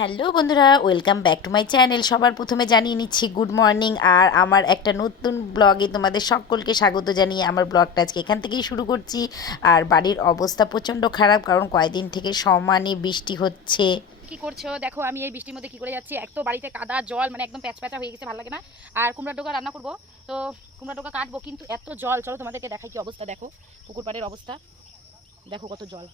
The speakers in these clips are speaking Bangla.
হ্যালো বন্ধুরা, welcome back to my channel. সবার প্রথমে জানিয়ে নিচ্ছি গুড মর্নিং, আর আমার একটা নতুন ব্লগে তোমাদের সকলকে স্বাগত জানিয়ে আমার ব্লগটা আজকে এখান থেকেই শুরু করছি। আর বাড়ির অবস্থা প্রচণ্ড খারাপ, কারণ কয়েকদিন থেকে সমানে বৃষ্টি হচ্ছে। কি করছ? দেখো, আমি এই বৃষ্টির মধ্যে কি করে যাচ্ছি? এক তো বাড়িতে কাদা, জল মানে একদম প্যাচ প্যাচা হয়ে গেছে, ভালো লাগে না। আর কুমড়া টোকা রান্না করব। তো কুমড়া টোকা কাটবো, কিন্তু এত জল। চলো তোমাদেরকে দেখাই কি অবস্থা, দেখো। পুকুর পাড়ের অবস্থা। দেখো কত জল।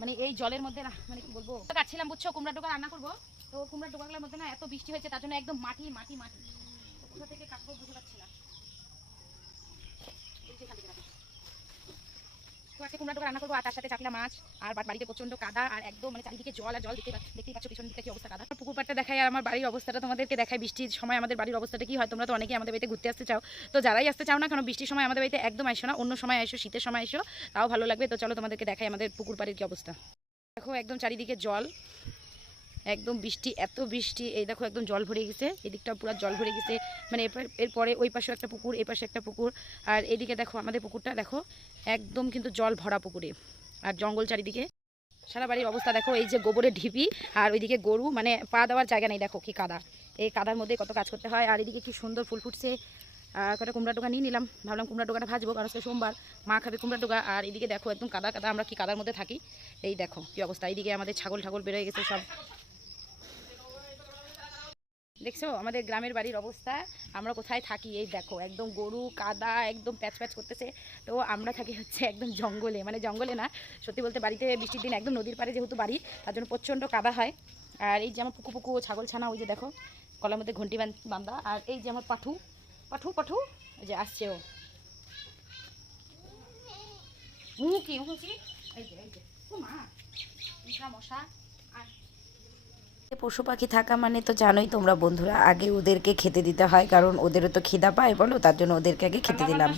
মানে এই জলের মধ্যে না মানে কি বলব? কাটছিলাম বুঝছ কুমড়া টোকা রান্না করব। তো কুমড়া টোকাগুলোর মধ্যে না এত বৃষ্টি হয়েছে, তার জন্য একদম মাটি মাটি মাটি। কোথা থেকে কাটবো বুঝতে পারছি না এই যে এখান থেকে কাটবো। তো আজকে কুমড়া রান্না করব, আর তার সাথে চাকলা মাছ, আর বাড়িতে প্রচণ্ড কাদা, আর একদম মানে চারিদিকে জল, আর জল দেখতে দেখতেই পাচ্ছ পিছন দিকে কি অবস্থা কাদা। পুকুর পাড়টা দেখায় আর আমার বাড়ির অবস্থাটা তোমাদেরকে দেখায় বৃষ্টির সময় আমাদের বাড়ির অবস্থাটা কি হয়, তোমরা তো অনেকে আমাদের বাড়িতে ঘুরতে আসতে চাও। তো যারাই আসতে চাও না কারণ বৃষ্টির সময় আমাদের বাড়িতে একদম আসো না, অন্য সময় আসো শীতের সময় এসো তাও ভালো লাগবে। তো চলো তোমাদেরকে দেখাই আমাদের পুকুর পাড়ের কি অবস্থা। দেখো, একদম চারিদিকে জল একদম বৃষ্টি, এত বৃষ্টি। এই দেখো একদম জল ভরে গেছে। এদিকটা পুরো জল ভরে গেছে। মানে এরপর- এরপরে ওই পাশে একটা পুকুর, এই পাশে একটা পুকুর। আর এদিকে দেখো আমাদের পুকুরটা, দেখো একদম কিন্তু জল ভরা পুকুরে। আর জঙ্গল চারিদিকে। সারা বাড়ির অবস্থা দেখো, এই যে গোবরের ঢিপি আর ওইদিকে গরু মানে পা দেওয়ার জায়গা নেই দেখো, কি কাদা। এই কাদার মধ্যে কত কাজ করতে হয়। আর এদিকে কি সুন্দর ফুল ফুটছে। কটা কুমড়া টোকা নিয়ে নিলাম। ভাবলাম কুমড়া টোকাটা ভাজবো, কারণ আজকে সোমবার। মা খাবে কুমড়া টোকা আর এদিকে দেখো একদম কাদা কাদা। আমরা কি কাদার মধ্যে থাকি? এই দেখো কি অবস্থা। এইদিকে আমাদের ছাগল ঠাগল বেরোয় গেছে সব। দেখছ? আমাদের গ্রামের বাড়ির অবস্থা। আমরা কোথায় থাকি? এই দেখো, একদম গরু, কাদা, একদম প্যাচ প্যাচ করতেছে। তো আমরা থাকি হচ্ছে একদম জঙ্গলে। মানে জঙ্গলে না, সত্যি বলতে বাড়িতে বৃষ্টির দিন একদম নদীর পাড়ে যেহেতু বাড়ি, তার জন্য প্রচণ্ড কাদা হয়। আর এই যে আমার পুকু পুকু, ছাগল ছানা, ওই যে দেখো, কলার মধ্যে ঘন্টি বান- বাঁধা আর এই যে আমার পাঠু পাঠু পাঠু ওই যে আসছে ও। উ কি উ এই যে এই যে। মা মশা। আর পশু পাখি থাকা মানে তো জানোই তোমরা বন্ধুরা আগে ওদেরকে খেতে দিতে হয় কারণ ওদেরও তো খিদা পায় বলো তার জন্য ওদেরকে আগে খেতে দিলাম।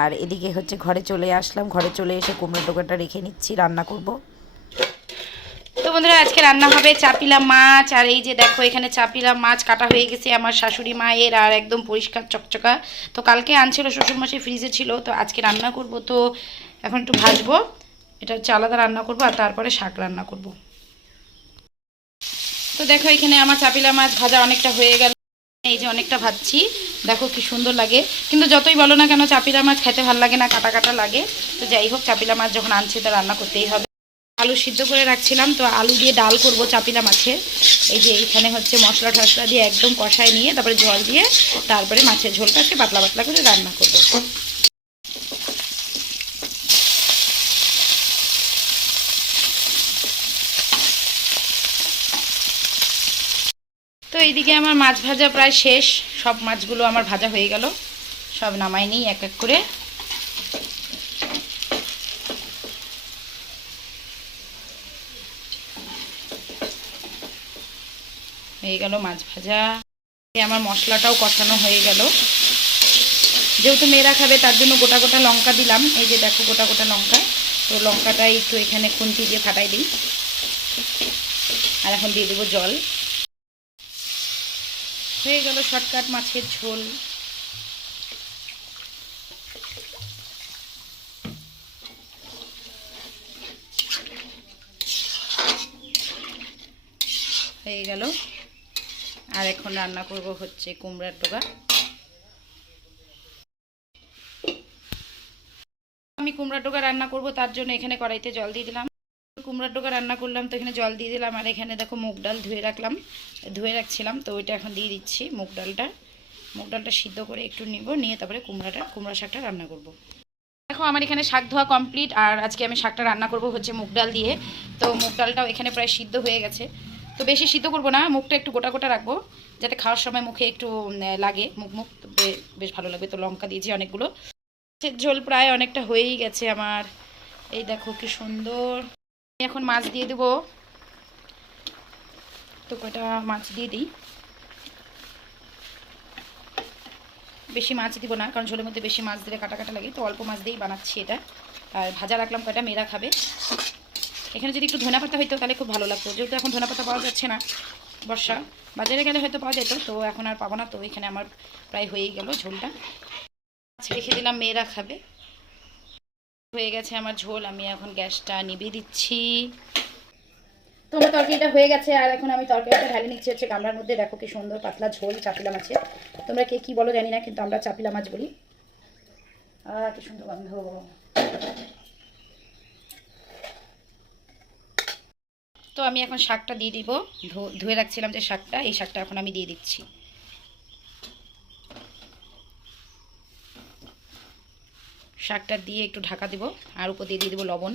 আর এদিকে হচ্ছে ঘরে চলে আসলাম ঘরে চলে এসে কুমড়ো টোকাটা রেখে নিচ্ছি রান্না করব। তো বন্ধুরা আজকে রান্না হবে চাপিলা মাছ আর এই যে দেখো এখানে চাপিলা মাছ কাটা হয়ে গেছে আমার শাশুড়ি মায়ের আর একদম পরিষ্কার চকচকা। তো কালকে আনছিল শ্বশুরমশাই ফ্রিজে ছিল তো আজকে রান্না করব তো এখন একটু ভাজবো। এটা হচ্ছে আলাদা রান্না করব আর তারপরে শাক রান্না করব। তো দেখো, এখানে আমার চাপিলা মাছ ভাজা অনেকটা হয়ে গেল। এই যে অনেকটা ভাজছি। দেখো কি সুন্দর লাগে। কিন্তু যতই বলো না কেন, চাপিলা মাছ খেতে ভালো লাগে না, কাটা কাটা লাগে। তো যাই হোক, চাপিলা মাছ যখন আনছে তো রান্না করতেই হবে। আলু সিদ্ধ করে রাখছিলাম, তো আলু দিয়ে ডাল করব চাপিলা মাছের। এই যে এইখানে হচ্ছে মশলা টশলা দিয়ে একদম কষায় নিয়ে, তারপরে জল দিয়ে তারপরে মাছের ঝোলটাকে পাতলা পাতলা করে রান্না করব। এইদিকে আমার মাছ ভাজা প্রায় শেষ। সব মাছগুলো আমার ভাজা হয়ে গেল। সব নামাই নিই এক এক করে। হয়ে গেল মাছ ভাজা। আমার মশলাটাও কষানো হয়ে গেল। যেহেতু মেয়েরা খাবে, তার জন্য গোটা গোটা লঙ্কা দিলাম। এই যে দেখো গোটা গোটা লঙ্কা। তো লঙ্কাটা একটু এখানে খুন্তি দিয়ে ফাটাই দিই। আর এখন দিয়ে দেবো জল। হয়ে গেল শর্টকাট মাছের ঝোল। হয়ে গেল। আর এখন রান্না করব হচ্ছে কুমড়ার টোকা আমি কুমড়া টোকা রান্না করব, তার জন্য এখানে কড়াইতে জল দিয়ে দিলাম। কুমড়া টোকা রান্না করলাম তো এখানে জল দিয়ে দিলাম আর এখানে দেখো মুগ ডাল ধুয়ে রাখলাম, ধুয়ে রাখছিলাম, তো ওইটা এখন দিয়ে দিচ্ছি মুগ ডালটা। মুগ ডালটা সিদ্ধ করে একটু নিব, নিয়ে তারপরে কুমড়াটা, কুমড়া শাকটা রান্না করব। দেখো আমার এখানে শাক ধোয়া কমপ্লিট আর আজকে আমি শাকটা রান্না করব হচ্ছে মুগ ডাল দিয়ে। তো মুগ ডালটাও এখানে প্রায় সিদ্ধ হয়ে গেছে। তো বেশি সিদ্ধ করব না মুখটা একটু গোটা গোটা রাখব, যাতে খাওয়ার সময় মুখে একটু লাগে। মুখ মুখ বেশ ভালো লাগবে, তো লঙ্কা দিয়েছি অনেকগুলো। ঝোল প্রায় অনেকটা হয়েই গেছে আমার। এই দেখো কি সুন্দর। এখন মাছ দিয়ে দেবো। তো কয়টা মাছ দিয়ে দিই? বেশি মাছ দিব না, কারণ ঝোলের মধ্যে বেশি মাছ দিলে কাটা কাটা লাগে, তো অল্প মাছ দিয়েই বানাচ্ছি এটা। আর ভাজা রাখলাম কয়টা, মেয়েরা খাবে। এখানে যদি একটু ধনে পাতা হইতো, তাহলে খুব ভালো লাগতো। যেহেতু এখন ধনে পাতা পাওয়া যাচ্ছে না বর্ষা, বাজারে গেলে হয়তো পাওয়া যেত, তো এখন আর পাবো না, তো এখানে আমার প্রায় হয়েই গেল ঝোলটা। রেখে দিলাম, মেয়েরা খাবে। হয়ে গেছে আমার ঝোল, আমি এখন গ্যাসটা নিভিয়ে দিচ্ছি। তো আমার তরকারিটা হয়ে গেছে, আর এখন আমি তরকারিটা ঢালি নিচ্ছি হচ্ছে গামলার মধ্যে। দেখো কি সুন্দর পাতলা ঝোল চাপিলা মাছের তোমরা কে কী বলো জানি না, কিন্তু আমরা চাপিলা মাছ বলি। কি সুন্দর গন্ধ। তো আমি এখন শাকটা দিয়ে দিব। ধুয়ে রাখছিলাম যে শাকটা, এই শাকটা এখন আমি দিয়ে দিচ্ছি। শাকটা দিয়ে একটু ঢাকা দেবো, আর উপর দিয়ে দিয়ে দেবো লবণ।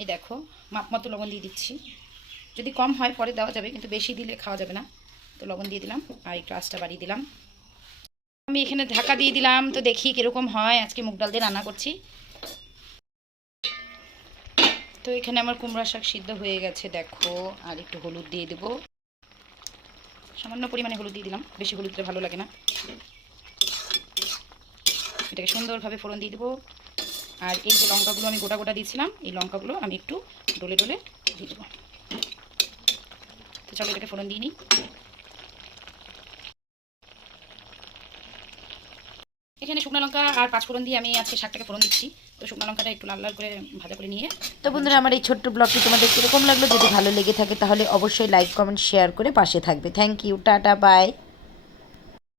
এই দেখো, মাপ মতো লবণ দিয়ে দিচ্ছি। যদি কম হয় পরে দেওয়া যাবে, কিন্তু বেশি দিলে খাওয়া যাবে না। তো লবণ দিয়ে দিলাম, আর একটু আঁচটা বাড়িয়ে দিলাম। আমি এখানে ঢাকা দিয়ে দিলাম, তো দেখি কীরকম হয়। আজকে মুগ ডাল দিয়ে রান্না করছি। তো এখানে আমার কুমড়া শাক সিদ্ধ হয়ে গেছে, দেখো। আর একটু হলুদ দিয়ে দেবো। সামান্য পরিমাণে হলুদ দিয়ে দিলাম, বেশি হলুদ দিলে ভালো লাগে না। এটাকে সুন্দরভাবে ফোড়ন দিয়ে দেবো। আর এই যে লঙ্কাগুলো আমি গোটা গোটা দিয়েছিলাম, এই লঙ্কাগুলো আমি একটু ডলে ডলে দিয়ে দেবো। তো চলো এটাকে ফোড়ন দিয়ে নিই। এখানে শুকনো লঙ্কা আর পাঁচফোড়ন দিয়ে আমি আজকে শাকটাকে ফোড়ন দিচ্ছি। তো শুকনো লঙ্কাটা একটু লাল লাল করে ভাজা করে নিয়ে তো বন্ধুরা, আমার এই ছোট্ট ব্লগটি তোমাদের কীরকম লাগল? যদি ভালো লেগে থাকে, তাহলে অবশ্যই লাইক কমেন্ট শেয়ার করে পাশে থাকবে। Thank you tata bye